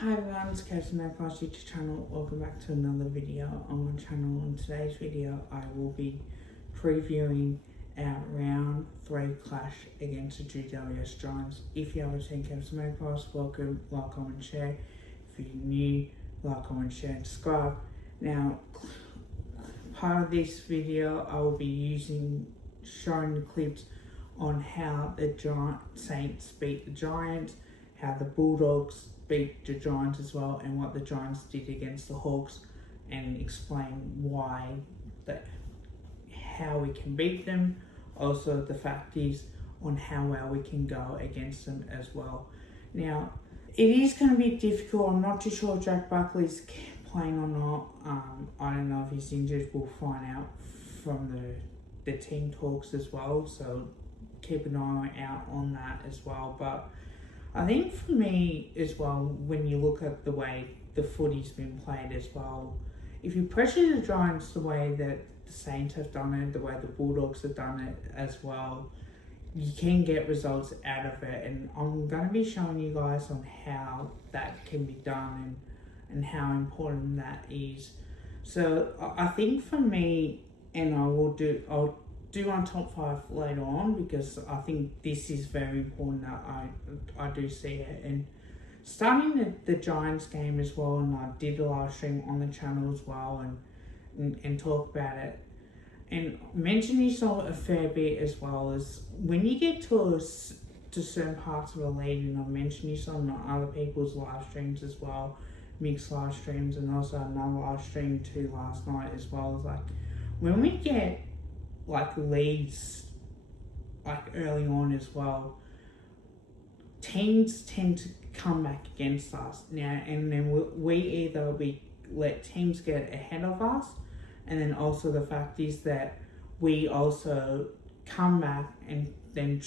Hi everyone, it's Kate from my YouTube channel. Welcome back to another video on my channel. In today's video, I will be previewing our round 3 clash against the GWS Giants. If you haven't seen Kate from my welcome, like, comment, share. If you're new, like, comment, share, and subscribe. Now, part of this video, I will be showing the clips on how the Saints beat the Giants, how the Bulldogs beat the Giants as well, and what the Giants did against the Hawks, and explain how we can beat them. Also, the fact is on how well we can go against them as well. Now, it is going to be difficult. I'm not too sure if Jack Buckley's playing or not. I don't know if he's injured. We'll find out from the team talks as well. So keep an eye out on that as well. But I think for me as well, when you look at the way the footy's been played as well, if you pressure the Giants the way that the Saints have done it, the way the Bulldogs have done it as well, you can get results out of it. And I'm going to be showing you guys on how that can be done and how important that is. So I think for me, and I'll do my top 5 later on, because I think this is very important that I do see it. And starting the Giants game as well, and I did a live stream on the channel as well and talk about it. And mention this a fair bit as well, as when you get to certain parts of the league, and I've mentioned this on other people's live streams as well, mixed live streams, and also another live stream too last night as well, is like when we get like leads like early on as well, teams tend to come back against us now, and then we either let teams get ahead of us, and then also the fact is that we also come back and then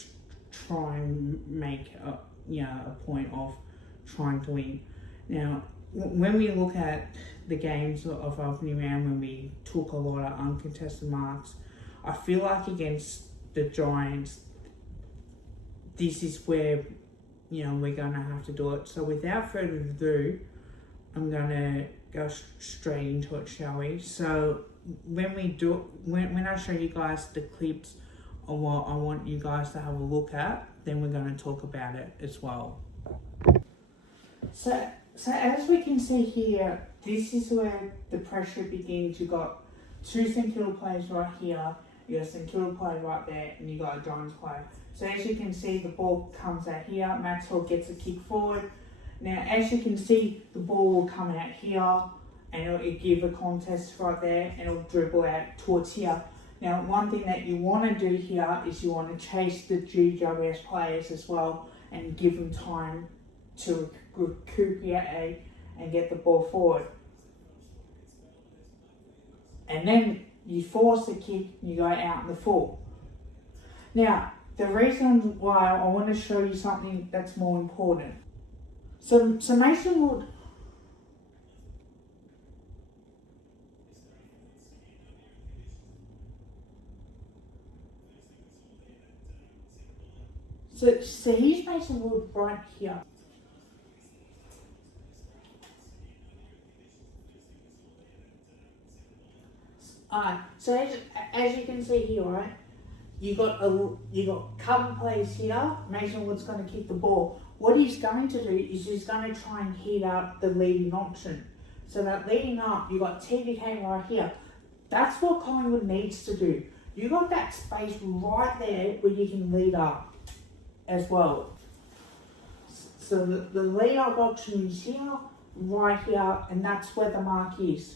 try and make a point of trying to win. Now, when we look at the games of opening round, when we took a lot of uncontested marks, I feel like against the Giants, this is where we're going to have to do it. So without further ado, I'm going to go straight into it, shall we? So when I show you guys the clips of what I want you guys to have a look at, then we're going to talk about it as well. So as we can see here, this is where the pressure begins. You've got 2 St Kilda players right here, you got a St Kilda player right there, and you got a Giants player. So as you can see, the ball comes out here, Maxwell gets a kick forward. Now as you can see, the ball will come out here, and it'll give a contest right there, and it'll dribble out towards here. Now one thing that you want to do here is you want to chase the GWS players as well, and give them time to recuperate and get the ball forward. And then you force the kick, you go out in the full. Now, the reason why I want to show you something that's more important. So Mason Wood, so here's Mason Wood right here. So as you can see here, right, you got cover plays here. Mason Wood's going to kick the ball. What he's going to do is he's going to try and heat up the leading option. So that leading up, you got TDK right here. That's what Collingwood needs to do. You got that space right there where you can lead up as well. So the lead up option is here, right here, and that's where the mark is.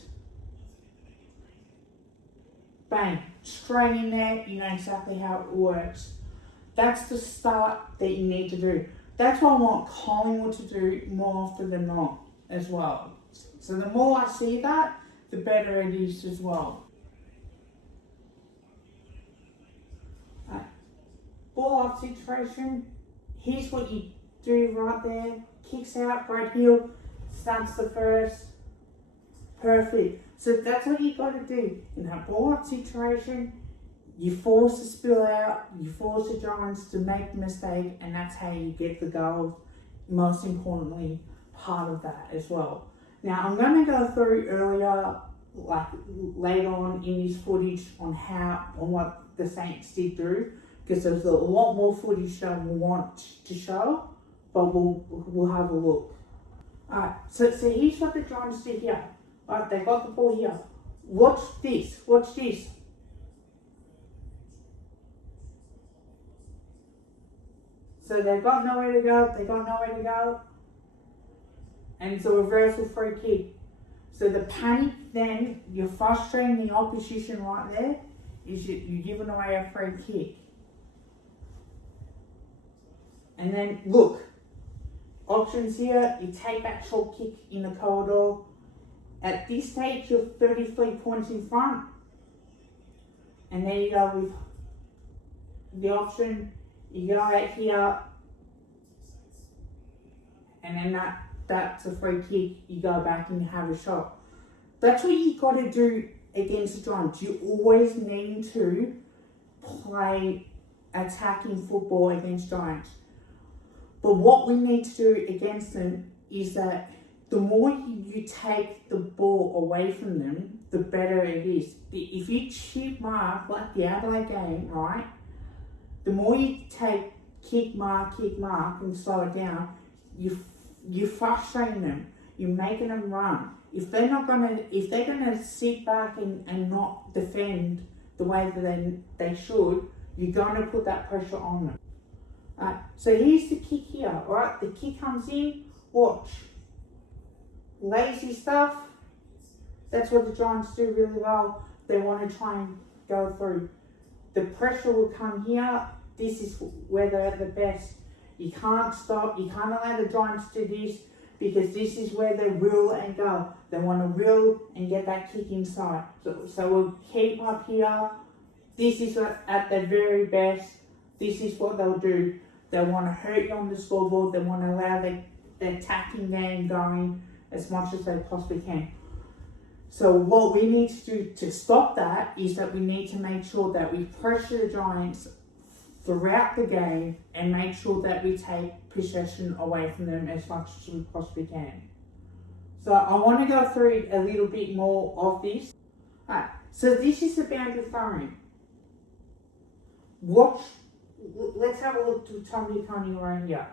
Bang, straight in there, you know exactly how it works. That's the start that you need to do. That's what I want Collingwood to do more often than not as well. So the more I see that, the better it is as well. Right. Ball up situation, here's what you do right there. Kicks out, Brad Hill, starts the first. Perfect. So that's what you got to do in that ball up situation. You force the spill out, you force the Giants to make the mistake, and that's how you get the goal. Most importantly, part of that as well. Now I'm going to go through earlier, like later on in this footage, on what the Saints did do, because there's a lot more footage that we want to show, but we'll have a look. Alright, so here's what the Giants did here. Alright, they got the ball here. Watch this. So they've got nowhere to go. And it's a reversal free kick. So the panic then, you're frustrating the opposition right there, is you're giving away a free kick. And then look, options here, you take that short kick in the corridor. At this stage, you're 33 points in front. And there you go with the option. You go out here, and then that's a free kick. You go back and you have a shot. That's what you got to do against the Giants. You always need to play attacking football against Giants. But what we need to do against them is that the more you take the ball away from them, the better it is. If you chip mark, like the Adelaide game, right? The more you take kick mark, and slow it down, you're frustrating them. You're making them run. If they're gonna sit back and not defend the way that they should, you're gonna put that pressure on them. Alright, so here's the kick here. Alright, the kick comes in. Watch. Lazy stuff. That's what the Giants do really well. They want to try and go through. The pressure will come here. This is where they're at the best. You can't stop. You can't allow the Giants to do this, because this is where they will and go. They want to will and get that kick inside. So we'll keep up here. This is at their very best. This is what they'll do. They want to hurt you on the scoreboard. They want to allow the attacking game going as much as they possibly can. So what we need to do to stop that is that we need to make sure that we pressure the Giants throughout the game and make sure that we take possession away from them as much as we possibly can. So I want to go through a little bit more of this. Alright, so this is the boundary throwing. Let's have a look to Tommy coming around here.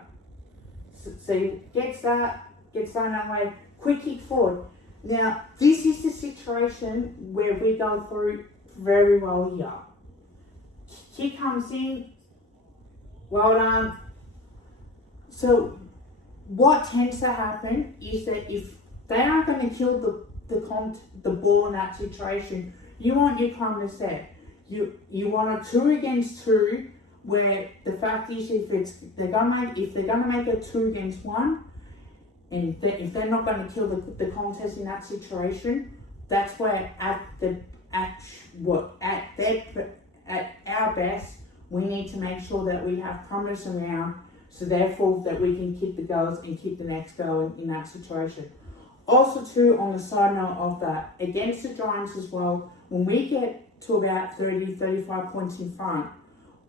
So he gets that way. Quick kick forward. Now, this is the situation where we go through very well here. Kick comes in. Well done. So, what tends to happen is that if they aren't going to kill the ball in that situation, you want your corner set. You want a 2 against 2, where the fact is if they're gonna make a 2 against 1. And if they're not going to kill the contest in that situation, that's where at our best, we need to make sure that we have promise around, so therefore that we can kick the goals and kick the next goal in that situation. Also too, on the side note of that, against the Giants as well, when we get to about 30-35 points in front,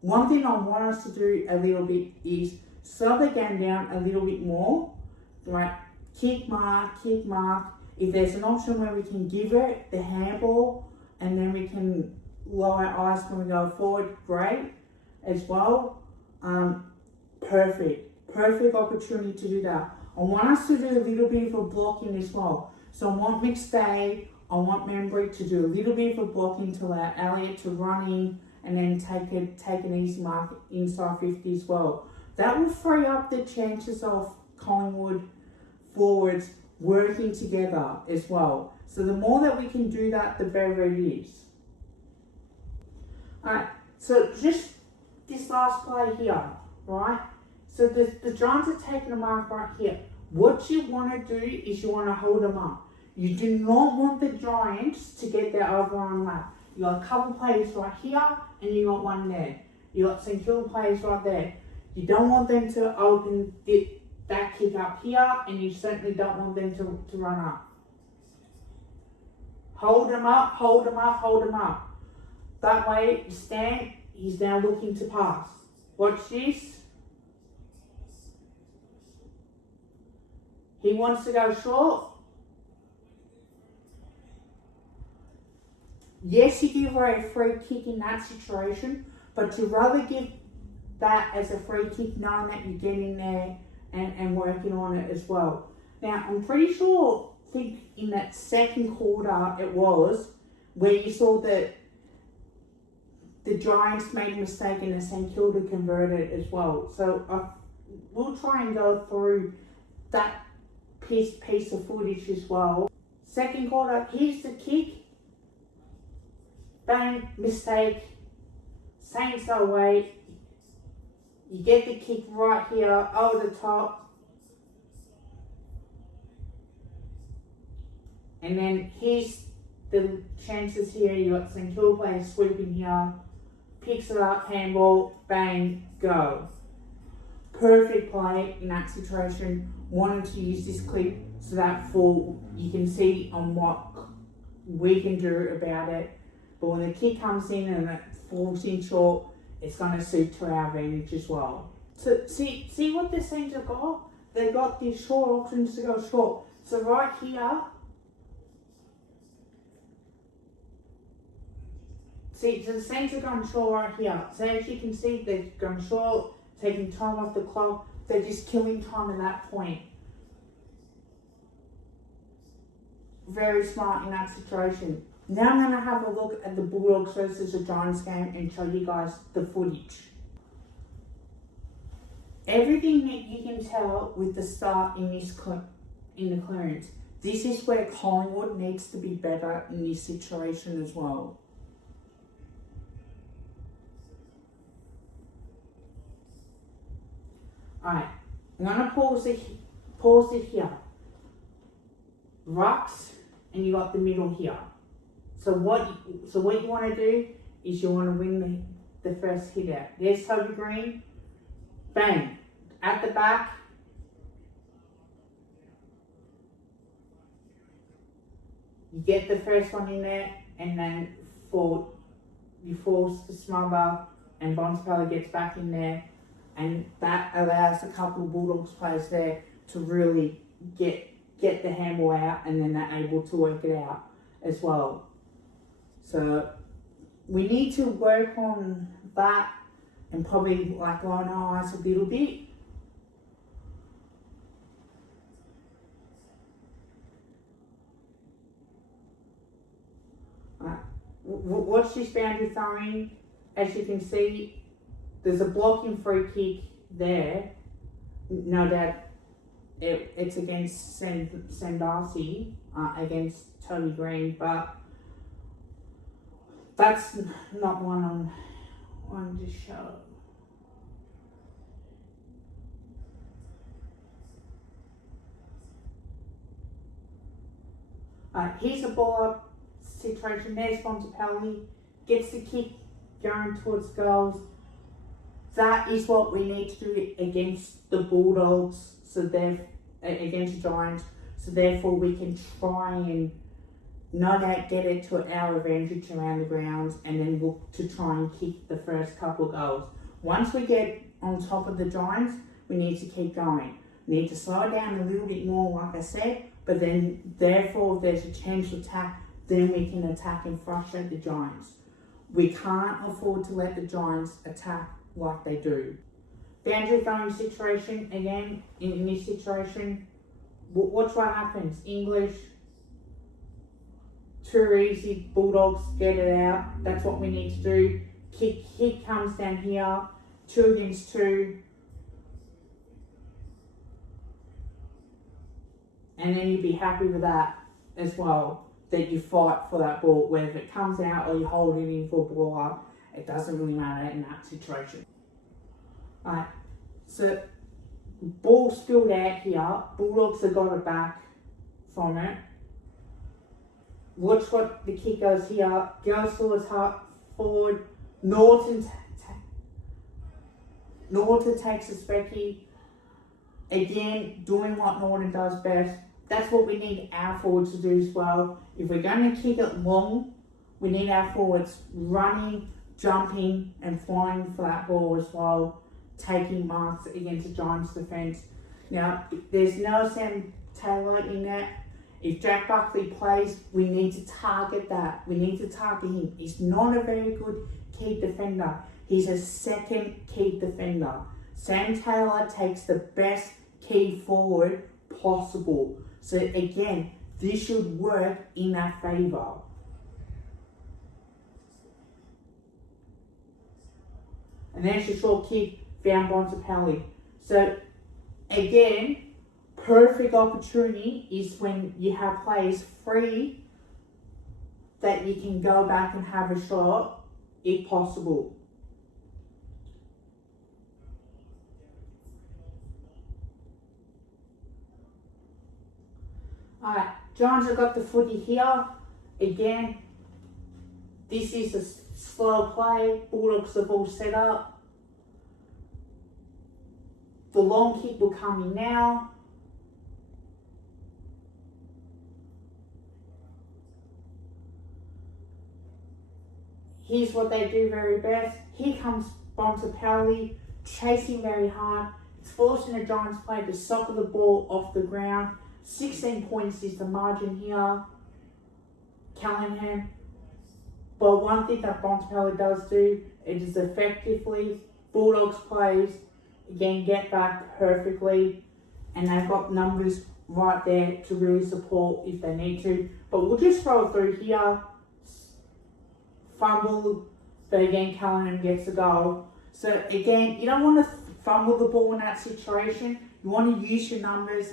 one thing I want us to do a little bit is slow the game down a little bit more. Like kick mark. If there's an option where we can give it the handball and then we can lower our eyes when we go forward, great as well. Perfect opportunity to do that. I want us to do a little bit of a blocking as well. So I want McStay, I want Membry to do a little bit of a blocking to allow Elliott to run in and then take an easy mark inside 50 as well. That will free up the chances of Collingwood forwards working together as well. So the more that we can do that, the better it is. Alright, so just this last play here, right? So the Giants are taking a mark right here. What you want to do is you want to hold them up. You do not want the Giants to get their overrun lap. You got a couple players right here and you got one there. You got some killer players right there. You don't want them to open that kick up here, and you certainly don't want them to run up. Hold them up. That way, you stand, he's now looking to pass. Watch this. He wants to go short. Yes, you give away a free kick in that situation, but you'd rather give that as a free kick knowing that you're getting there and working on it as well. Now, I'm pretty sure, I think in that second quarter it was, where you saw that the Giants made a mistake and the St Kilda converted as well. So we'll try and go through that piece of footage as well. Second quarter, here's the kick. Bang, mistake. Saints go away. You get the kick right here over the top. And then here's the chances here. You got St Kilda playing sweeping here. Picks it up, handball, bang, go. Perfect play in that situation. Wanted to use this clip so that you can see on what we can do about it. But when the kick comes in and it falls in short, it's going to suit to our advantage as well. So see what the Saints have got? They've got these short options to go short. So right here, see, so the Saints are going short right here. So as you can see, they're going short, taking time off the clock. They're just killing time at that point. Very smart in that situation. Now I'm going to have a look at the Bulldogs versus the Giants game and show you guys the footage. Everything that you can tell with the start in this in the clearance. This is where Collingwood needs to be better in this situation as well. Alright, I'm going to pause it here. Rucks, and you got the middle here. So what you want to do is you want to win the first hit out. There's Toby Green. Bang. At the back. You get the first one in there, and then you force the smother, and Bontempelli gets back in there, and that allows a couple of Bulldogs players there to really get the handball out, and then they're able to work it out as well. So we need to work on that and probably like line our eyes a little bit. Watch this boundary throwing. As you can see, there's a blocking free kick there. No doubt it's against Sandasi, against Toby Green, but that's not one on to show. Here's a ball up situation. There's Bontempelli, gets the kick going towards goals. That is what we need to do against the Bulldogs, against the Giants. So therefore we can try and no doubt get it to our advantage around the grounds, and then look to try and kick the first couple of goals. Once we get on top of the Giants, we need to keep going. We need to slow it down a little bit more, like I said, but then therefore if there's a chance to attack, then we can attack and frustrate the Giants. We can't afford to let the Giants attack like they do. Boundary throwing situation, again, in this situation, watch what happens. English, too easy, Bulldogs get it out. That's what we need to do. Kick comes down here, 2 against 2. And then you'd be happy with that as well, that you fight for that ball. Whether it comes out or you hold it in for a ball up, it doesn't really matter in that situation. Alright, so ball spilled out here. Bulldogs have got it back from it. Watch what the kick goes here. Goes towards forward. Norton takes a specky. Again, doing what Norton does best. That's what we need our forwards to do as well. If we're going to kick it long, we need our forwards running, jumping and flying for that ball as well, taking marks against the Giants defence. Now, there's no Taylor in there. If Jack Buckley plays, we need to target that. We need to target him. He's not a very good key defender. He's a second key defender. Sam Taylor takes the best key forward possible. So again, this should work in our favour. And then it's a short kick, found Bontempelli. So again, perfect opportunity is when you have players free that you can go back and have a shot if possible. Alright, Giants have got the footy here. Again, this is a slow play. Bulldogs have all set up. The long kick will come in now. Here's what they do very best. Here comes Bontempelli, chasing very hard. It's forcing the Giants player to soccer the ball off the ground. 16 points is the margin here. Callahan. But one thing that Bontempelli does do, it is effectively, Bulldogs plays, again, get back perfectly. And they've got numbers right there to really support if they need to. But we'll just throw it through here. Fumble, but again, Callahan gets a goal. So again, you don't want to fumble the ball in that situation. You want to use your numbers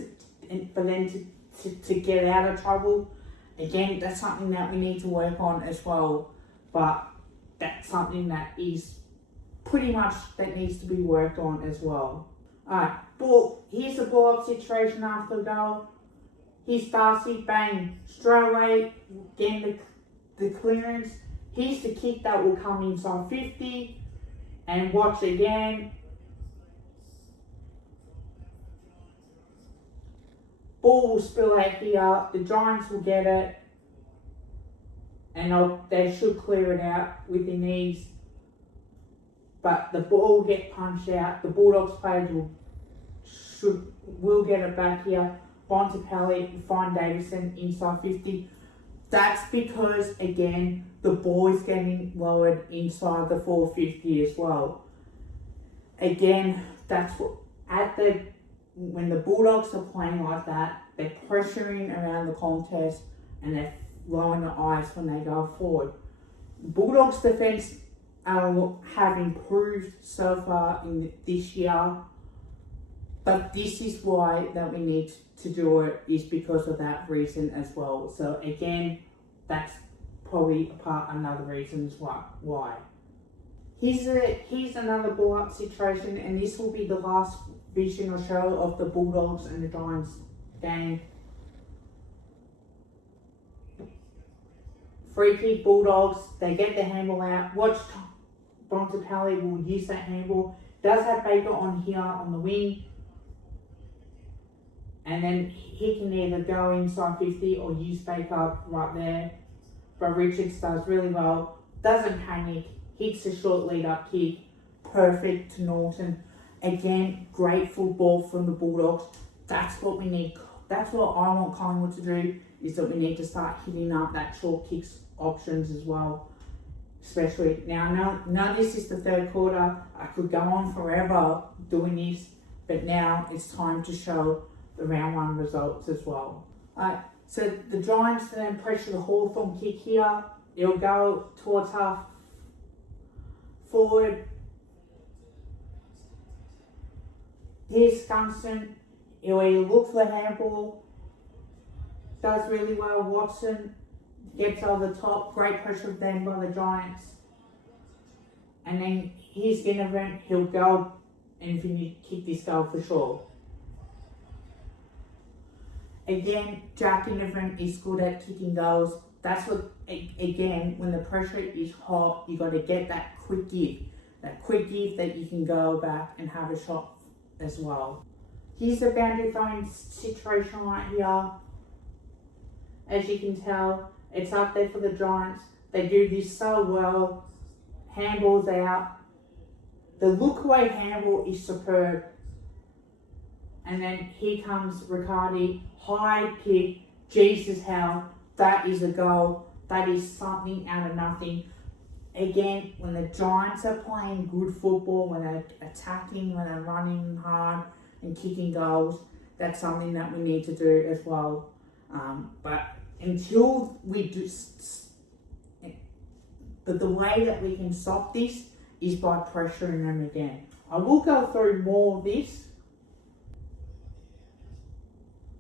for them to get out of trouble. Again, that's something that we need to work on as well. But that's something that is pretty much that needs to be worked on as well. Alright, ball. Here's the ball up situation after the goal. Here's Darcy, bang, straight away, getting the clearance. Here's the kick that will come inside 50. And watch again. Ball will spill out here. The Giants will get it. And they should clear it out with their knees. But the ball will get punched out. The Bulldogs players will get it back here. Bontempelli, find Davison inside 50. That's because, again, the ball is getting lowered inside the 450 as well. Again, that's what when the Bulldogs are playing like that, they're pressuring around the contest and they're lowering the ice when they go forward. Bulldogs defense have improved so far in this year, but this is why that we need to do it, is because of that reason as well. So again, that's probably another reason as why. Here's another ball up situation, and this will be the last vision or show of the Bulldogs and the Giants game. Free kick Bulldogs, they get the handball out. Watch Bontempelli will use that handball. Does have Baker on here on the wing. And then he can either go inside 50 or use Baker right there. But Richards does really well. Doesn't panic. Hits a short lead up kick. Perfect to Norton. Again, great football from the Bulldogs. That's what we need. That's what I want Collingwood to do, is that we need to start hitting up that short kicks options as well. Especially now this is the third quarter. I could go on forever doing this, but now it's time to show the round one results as well. So the Giants then pressure the Hawthorn kick here. It'll go towards half forward. Here's Skunson. He'll either look for the handball. Does really well. Watson gets over the top. Great pressure then by the Giants. And then here's Ginnivan. He'll go and kick this goal for sure. Again, Jack Ginnivan is good at kicking goals. That's what, again, when the pressure is hot, you got to get that quick give. That quick give that you can go back and have a shot as well. Here's the boundary throwing situation right here. As you can tell, it's up there for the Giants. They do this so well. Handballs out. The look away handball is superb. and then here comes Riccardi, high kick, Jesus hell, that is a goal. That is something out of nothing. Again, when the Giants are playing good football, when they're attacking, when they're running hard and kicking goals, that's something that we need to do as well. But until we do, but the way that we can stop this is by pressuring them again. I will go through more of this.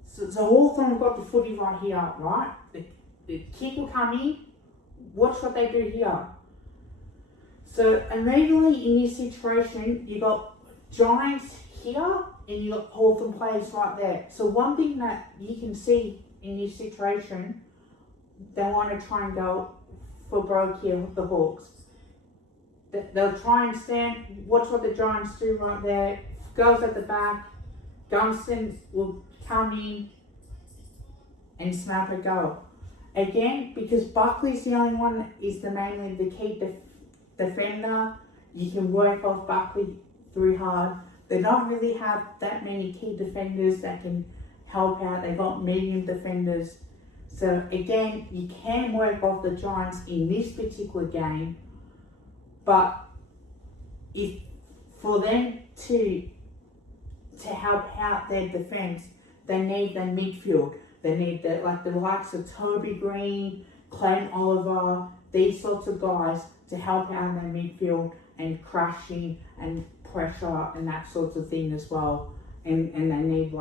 So Hawthorn got the footy right here, right? The kick will come in. Watch what they do here. So immediately in this situation, you got Giants here and you got Hawthorn players right there. So one thing that you can see in this situation, they want to try and go for broke here with the Hawks. They'll try and stand, watch what the Giants do right there. Goes at the back. Gunston will come in and snap a goal. Again, because Buckley's the only one that is mainly the key defender, you can work off Buckley through hard. They don't really have that many key defenders that can help out. They've got medium defenders. So again, you can work off the Giants in this particular game, but if for them to help out their defence, they need their midfield. They need the likes of Toby Green, Clayton Oliver, these sorts of guys to help out in their midfield and crashing and pressure and that sort of thing as well. And they need the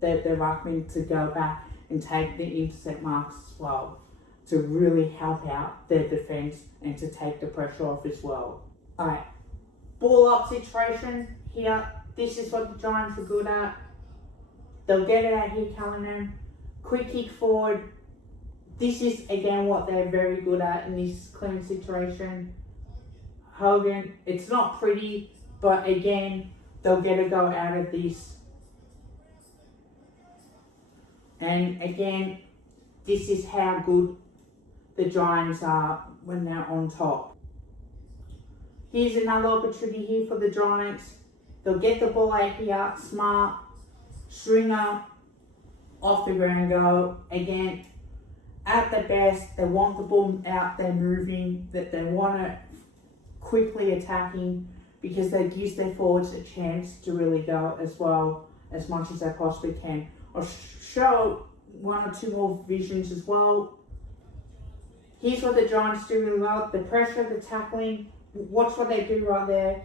ruckman to go back and take the intercept marks as well to really help out their defence and to take the pressure off as well. Alright, ball up situation here. This is what the Giants are good at. They'll get it out here, Cunningham. Quick kick forward. This is again what they're very good at in this clean situation. Hogan, it's not pretty, but again, they'll get a go out of this. And again, this is how good the Giants are when they're on top. Here's another opportunity here for the Giants. They'll get the ball out here, smart, Stringer, off the ground go. Again, at the best, they want the ball out there moving, that they want it quickly attacking because that gives their forwards a chance to really go as well as much as they possibly can. I'll show one or two more visions as well. Here's what the Giants do really well. The pressure, the tackling. Watch what they do right there.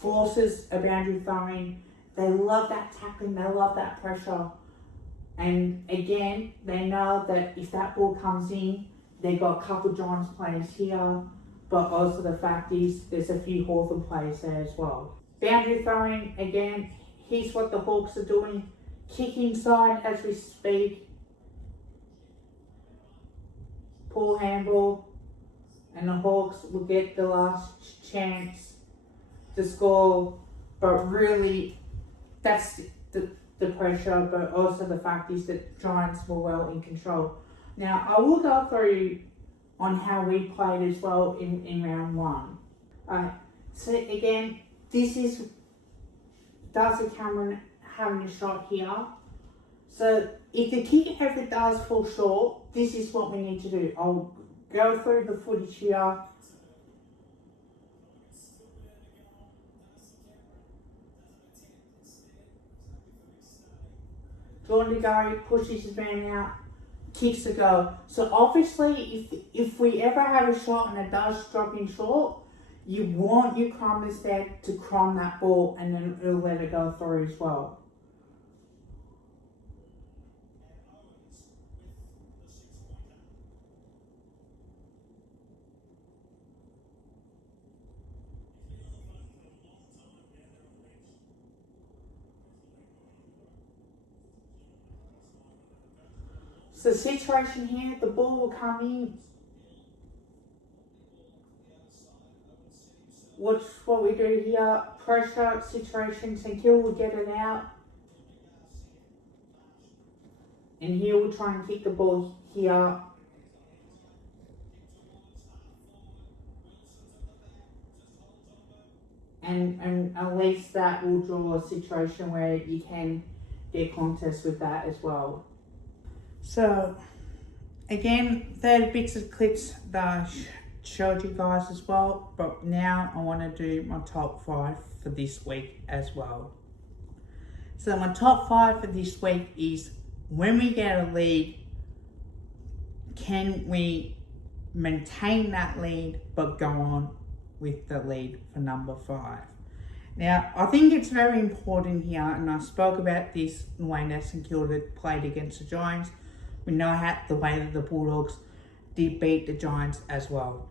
Forces a boundary throwing. They love that tackling. They love that pressure. And again, they know that if that ball comes in, they've got a couple of Giants players here. But also the fact is, there's a few Hawthorn players there as well. Boundary throwing, again, here's what the Hawks are doing. Kick inside as we speak. Poor handball. And the Hawks will get the last chance to score. But really, that's the pressure. But also the fact is that Giants were well in control. Now, I will go through on how we played as well in round one. So again, this is Darcy Cameron having a shot here. So if the kick ever does fall short, this is what we need to do. I'll go through the footage here. Jordan DeGarry pushes his man out, kicks the goal. So obviously, if we ever have a shot and it does drop in short, you want your crumbers there to crumb that ball and then it'll let it go through as well. So the situation here, the ball will come in. Watch what we do here. Pressure situations until we get it out. And here we'll try and kick the ball here. and at least that will draw a situation where you can get contest with that as well. So again, 30 bits of clips that I showed you guys as well, but now I want to do my top 5 for this week as well. So my top 5 for this week is, when we get a lead, can we maintain that lead but go on with the lead for number 5? Now, I think it's very important here, and I spoke about this the way that St Kilda played against the Giants. We know how the way that the Bulldogs did beat the Giants as well.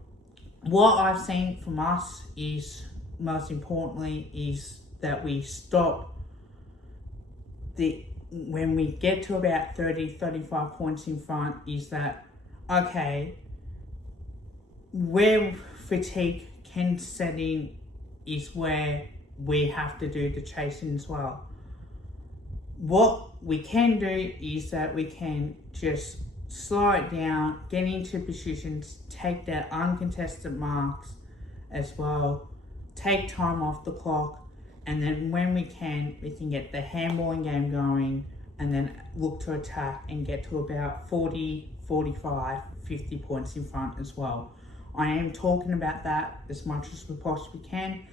What I've seen from us is, most importantly, is that we stop when we get to about 30-35 points in front, is that, okay, where fatigue can set in is where we have to do the chasing as well. What we can do is that we can just slow it down, get into positions, take that uncontested marks as well, take time off the clock, and then when we can get the handballing game going, and then look to attack and get to about 40, 45, 50 points in front as well. I am talking about that as much as we possibly can.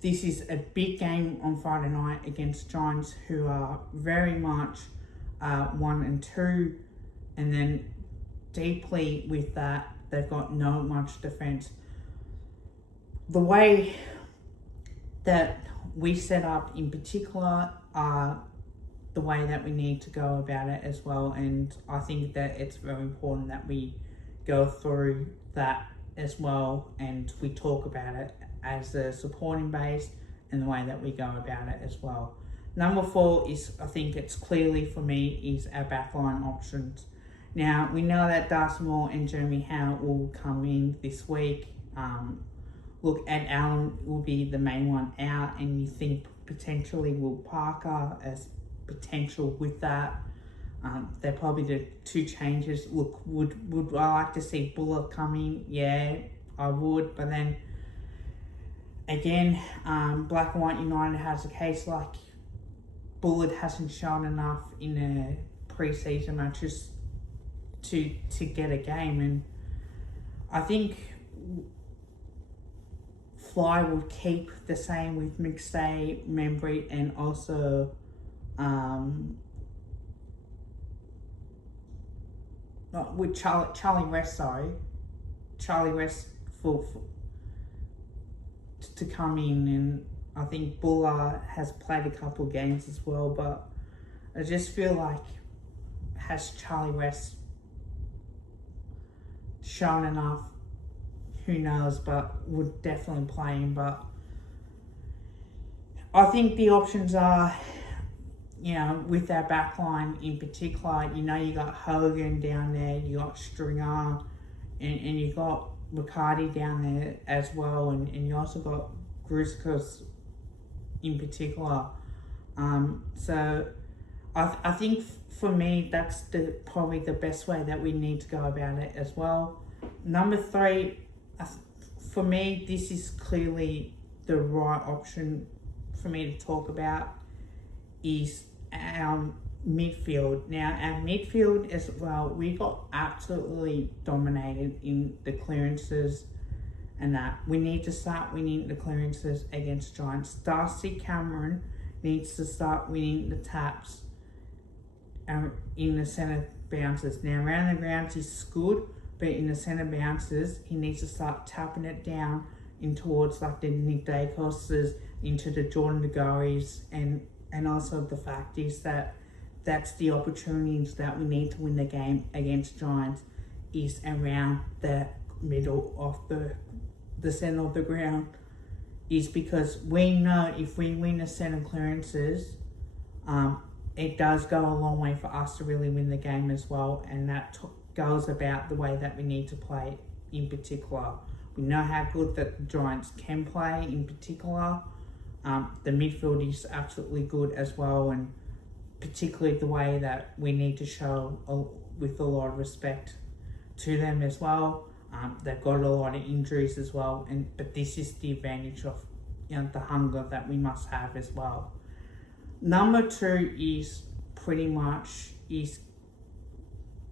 This is a big game on Friday night against Giants, who are very much 1 and 2, and then deeply with that, they've got not much defence. The way that we set up in particular are the way that we need to go about it as well, and I think that it's very important that we go through that as well, and we talk about it as a supporting base and the way that we go about it as well. Number 4 is, I think it's clearly for me, is our backline options. Now, we know that Darcy Moore and Jeremy Howe will come in this week. Look, Ed Allen will be the main one out, and you think potentially Will Parker as potential with that. They're probably the 2 changes. Look, would I like to see Buller come in? Yeah, I would, but then again, Black and White United has a case like Bullard hasn't shown enough in a pre-season matches to get a game, and I think Fly will keep the same with McStay, Membry, and also with Charlie Rest. Charlie Rest to come in, and I think Buller has played a couple of games as well, but I just feel like, has Charlie Rest shown enough? Who knows, but would definitely play him. But I think the options are, with our back line in particular, you got Hogan down there, you got Stringer, and you got Riccardi down there as well, and you also got Gruskas in particular. So I think for me, that's probably the best way that we need to go about it as well. Number 3, for me, this is clearly the right option for me to talk about, is our midfield. Now, our midfield as well, we got absolutely dominated in the clearances, and that we need to start winning the clearances against Giants. Darcy Cameron needs to start winning the taps in the centre bounces. Now, around the grounds is good, but in the centre bounces, he needs to start tapping it down in towards like the Nick Dacos's, into the Jordan DeGories, and also the fact is that that's the opportunities that we need to win the game against Giants, is around the middle of the centre of the ground, is because we know if we win the centre clearances, it does go a long way for us to really win the game as well, and that goes about the way that we need to play in particular. We know how good that the Giants can play in particular. The midfield is absolutely good as well, and particularly the way that we need to show with a lot of respect to them as well. They've got a lot of injuries as well, but this is the advantage of the hunger that we must have as well. Number 2 is pretty much is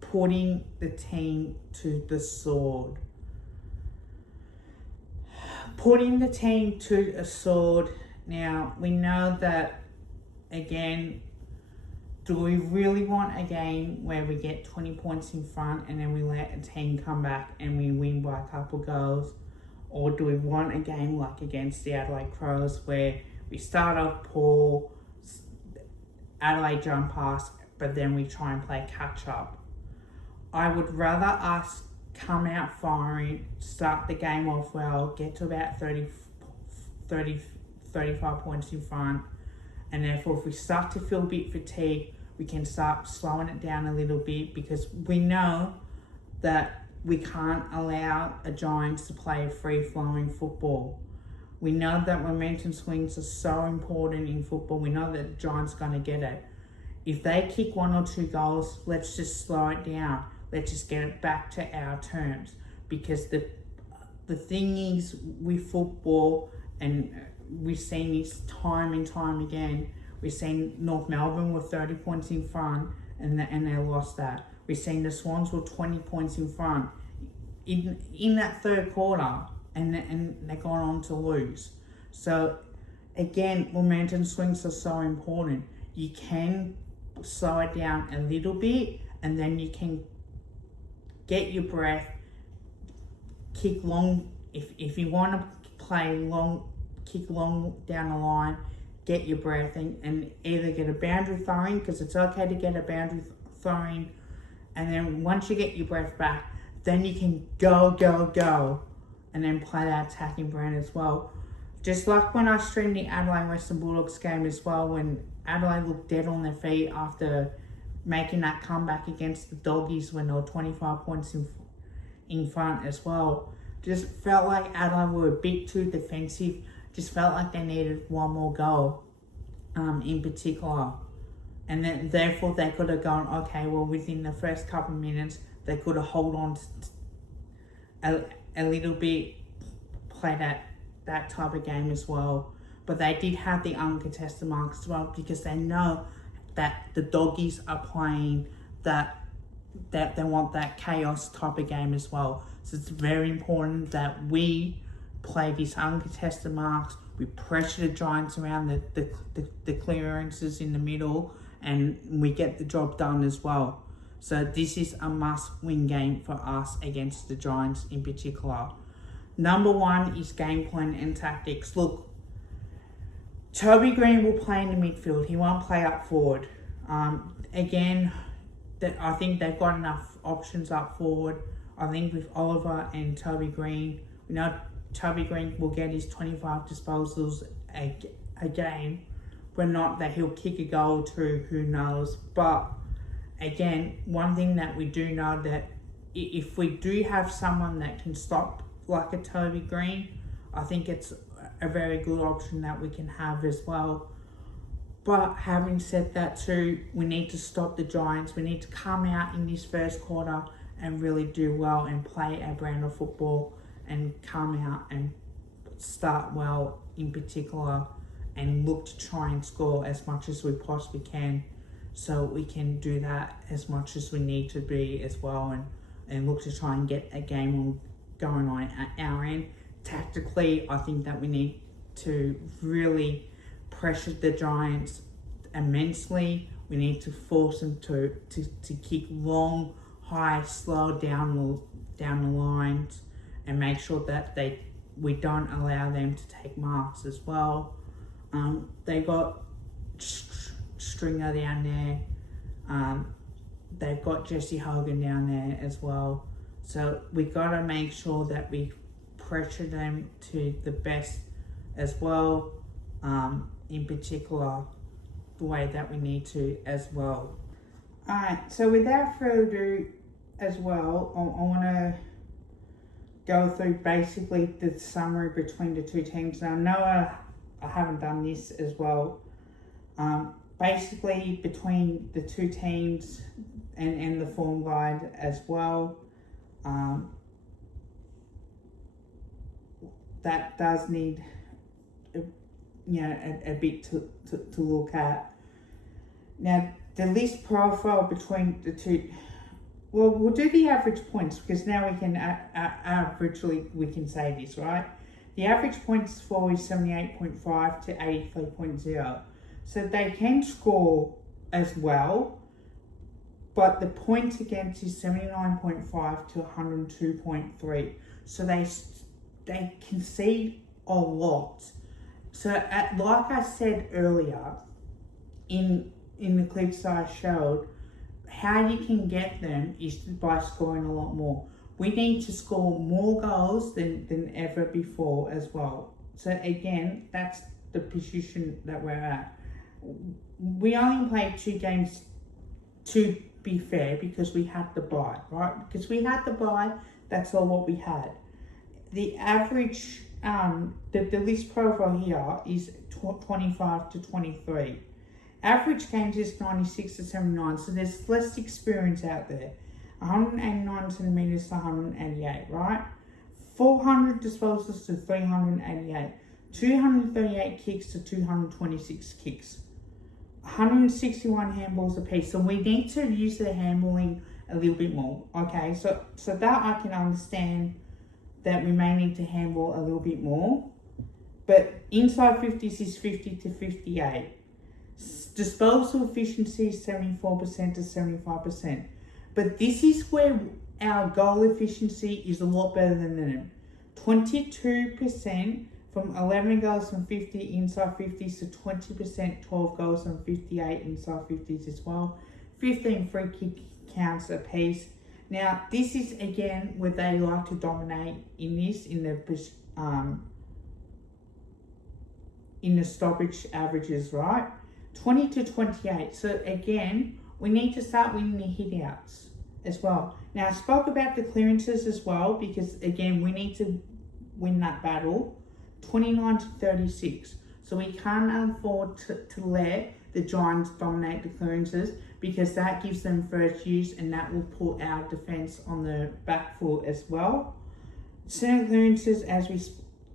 putting the team to the sword. Putting the team to a sword. Now, we know that, again, do we really want a game where we get 20 points in front and then we let a team come back and we win by a couple goals? Or do we want a game like against the Adelaide Crows where we start off poor, Adelaide jump past, but then we try and play catch up? I would rather us come out firing, start the game off well, get to about 35 points in front, and therefore if we start to feel a bit fatigued, we can start slowing it down a little bit, because we know that we can't allow a Giants to play free-flowing football. We know that momentum swings are so important in football. We know that the Giants are going to get it. If they kick 1 or 2 goals, let's just slow it down. Let's just get it back to our terms. Because the thing is with football, and we've seen this time and time again, we've seen North Melbourne were 30 points in front and they lost that. We've seen the Swans were 20 points in front in that third quarter and they're gone on to lose. So again, momentum swings are so important. You can slow it down a little bit and then you can get your breath, kick long. If you want to play long, kick long down the line, get your breath and either get a boundary throwing, because it's okay to get a boundary throwing, and then once you get your breath back, then you can go, and then play that attacking brand as well. Just like when I streamed the Adelaide Western Bulldogs game as well, when Adelaide looked dead on their feet after making that comeback against the Doggies when they were 25 points in front as well. Just felt like Adelaide were a bit too defensive. Just felt like they needed one more goal in particular. And then therefore they could have gone, okay, well within the first couple of minutes, they could have held on to a little bit, play that type of game as well. But they did have the uncontested marks as well, because they know that the Doggies are playing that they want that chaos type of game as well. So it's very important that we play these uncontested marks, we pressure the Giants around the clearances in the middle, and we get the job done as well. So this is a must-win game for us against the Giants in particular. Number 1 is game plan and tactics. Look, Toby Green will play in the midfield. He won't play up forward. Again, I think they've got enough options up forward. I think with Oliver and Toby Green, we know Toby Green will get his 25 disposals a game. But not that he'll kick a goal too, who knows. But again, one thing that we do know, that if we do have someone that can stop like a Toby Green, I think it's a very good option that we can have as well. But having said that too, we need to stop the Giants. We need to come out in this first quarter and really do well and play our brand of football and come out and start well in particular and look to try and score as much as we possibly can, so we can do that as much as we need to be as well, and look to try and get a game going on at our end. Tactically, I think that we need to really pressure the Giants immensely. We need to force them to kick long, high, slow down the lines, and make sure that we don't allow them to take marks as well. They've got Stringer down there. They've got Jesse Hogan down there as well. So we got to make sure that we pressure them to the best as well, in particular the way that we need to as well. Alright, so without further ado as well, I want to go through basically the summary between the two teams. Now I know I haven't done this as well. Basically between the two teams and the form guide as well. That does need a bit to look at. Now, the list profile between the two, well, we'll do the average points because now we can averagely we can say this, right? The average points for is 78.5 to 83.0. So they can score as well, but the points against is 79.5 to 102.3. So they concede a lot. So like I said earlier, in the clips I showed, how you can get them is by scoring a lot more. We need to score more goals than ever before as well. So again, that's the position that we're at. We only played 2 games, to be fair, because we had the bye, right? Because we had the bye, that's all what we had. The average, the list profile here is 25 to 23. Average games is 96 to 79, so there's less experience out there. 189 centimetres to 188, right? 400 disposals to 388. 238 kicks to 226 kicks. 161 handballs apiece. So we need to use the handballing a little bit more, okay? So that I can understand that we may need to handball a little bit more. But inside 50s is 50 to 58. Disposal efficiency is 74% to 75%. But this is where our goal efficiency is a lot better than them. 22% from 11 goals from 50 inside 50s to 20%, 12 goals from 58 inside 50s as well. 15 free kick counts apiece. Now, this is again where they like to dominate in the stoppage averages, right? 20 to 28. So again, we need to start winning the hit-outs as well. Now, I spoke about the clearances as well because, again, we need to win that battle. 29 to 36. So we can't afford to let the Giants dominate the clearances because that gives them first use and that will put our defence on the back foot as well. Centre clearances, as we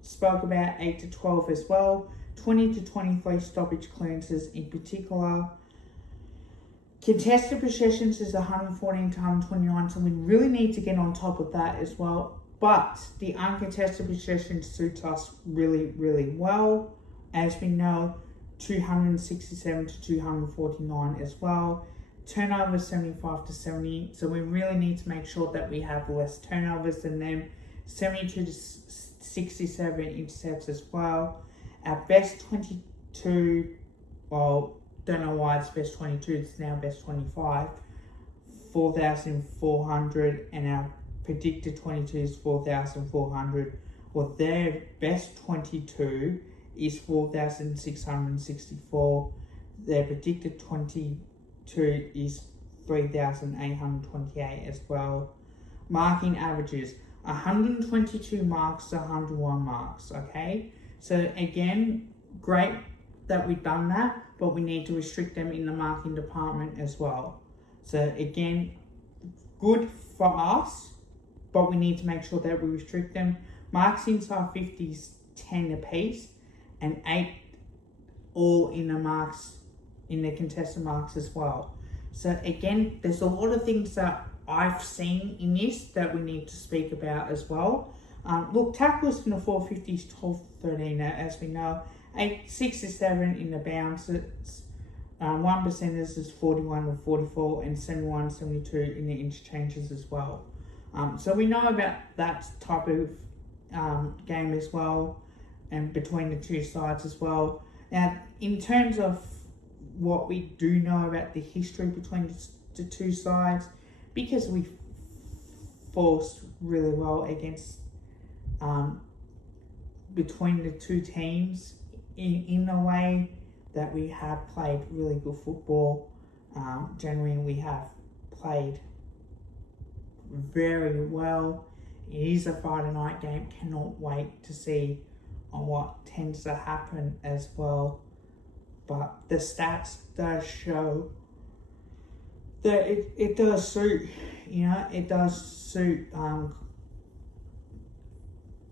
spoke about, 8 to 12 as well. 20 to 23 stoppage clearances in particular. Contested possessions is 114 to 129, so we really need to get on top of that as well. But the uncontested possessions suits us really, really well. As we know, 267 to 249 as well. Turnover 75 to 70, so we really need to make sure that we have less turnovers than them. 72 to 67 intercepts as well. Our best 22, well, don't know why it's best 22, it's now best 25, 4,400, and our predicted 22 is 4,400. Well, their best 22 is 4,664. Their predicted 22 is 3,828 as well. Marking averages, 122 marks to 101 marks, okay? So again, great that we've done that, but we need to restrict them in the marking department as well. So again, good for us, but we need to make sure that we restrict them. Marks inside 50s, 10 apiece, and 8 all in the marks, in the contested marks as well. So again, there's a lot of things that I've seen in this that we need to speak about as well. Look, tackles in the 450s, 12-13, as we know. 6 to 7 in the bounces. 1% is 41 or 44, and 71, 72 in the interchanges as well. So we know about that type of game as well, and between the two sides as well. Now, in terms of what we do know about the history between the two sides, because we forced really well against between the two teams in a way that we have played really good football. Generally, we have played very well. It is a Friday night game. Cannot wait to see on what tends to happen as well. But the stats does show that it does suit, it does suit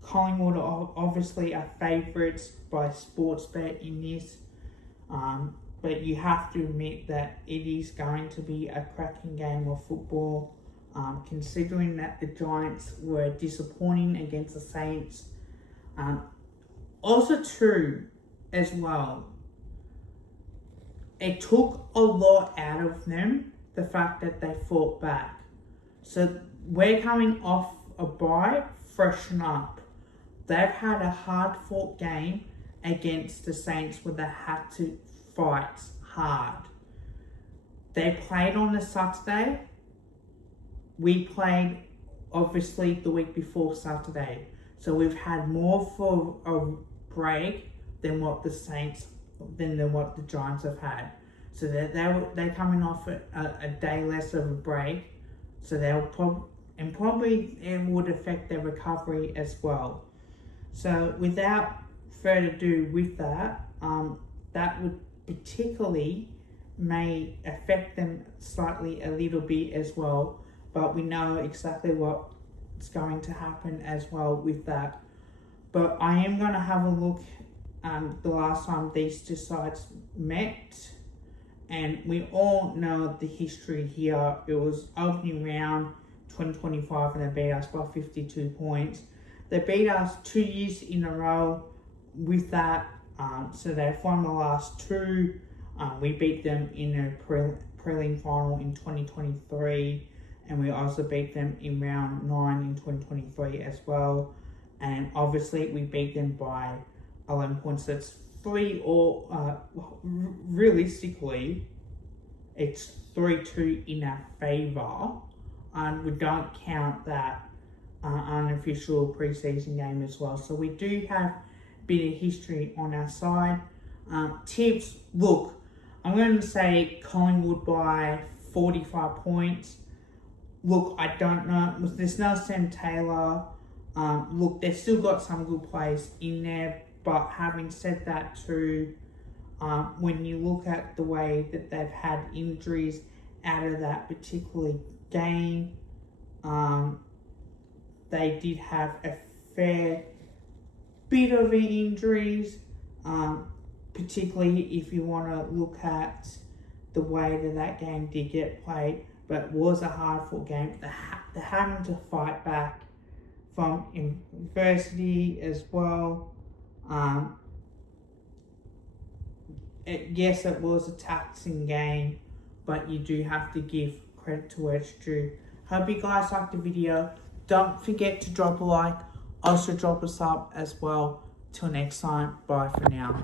Collingwood are obviously are favourites by Sportsbet in this, but you have to admit that it is going to be a cracking game of football, considering that the Giants were disappointing against the Saints. Also true as well, it took a lot out of them, the fact that they fought back. So we're coming off a bye, freshen up. They've had a hard-fought game against the Saints where they had to fight hard. They played on the Saturday. We played, obviously, the week before Saturday. So we've had more for a break than what the Giants have had. So they're coming off a day less of a break. So probably it would affect their recovery as well. So without further ado with that, that would particularly may affect them slightly a little bit as well, but we know exactly what's going to happen as well with that. But I am going to have a look the last time these two sides met, and we all know the history here. It was opening round 2025 and they beat us by 52 points. They beat us 2 years in a row with that, so they've won the last two. We beat them in a prelim final in 2023, and we also beat them in round 9 in 2023 as well. And obviously we beat them by 11 points. That's realistically, it's 3-2 in our favour, and we don't count that unofficial preseason game as well. So we do have a bit of history on our side. Tips, look, I'm going to say Collingwood by 45 points. Look, I don't know. There's no Sam Taylor. Look, they've still got some good players in there. But having said that too, when you look at the way that they've had injuries out of that particular game, they did have a fair bit of injuries, particularly if you want to look at the way that game did get played. But it was a hard-fought game. They're having to fight back from adversity as well. Yes, it was a taxing game, but you do have to give credit to where it's due. Hope you guys liked the video. Don't forget to drop a like. Also drop a sub as well. Till next time, bye for now.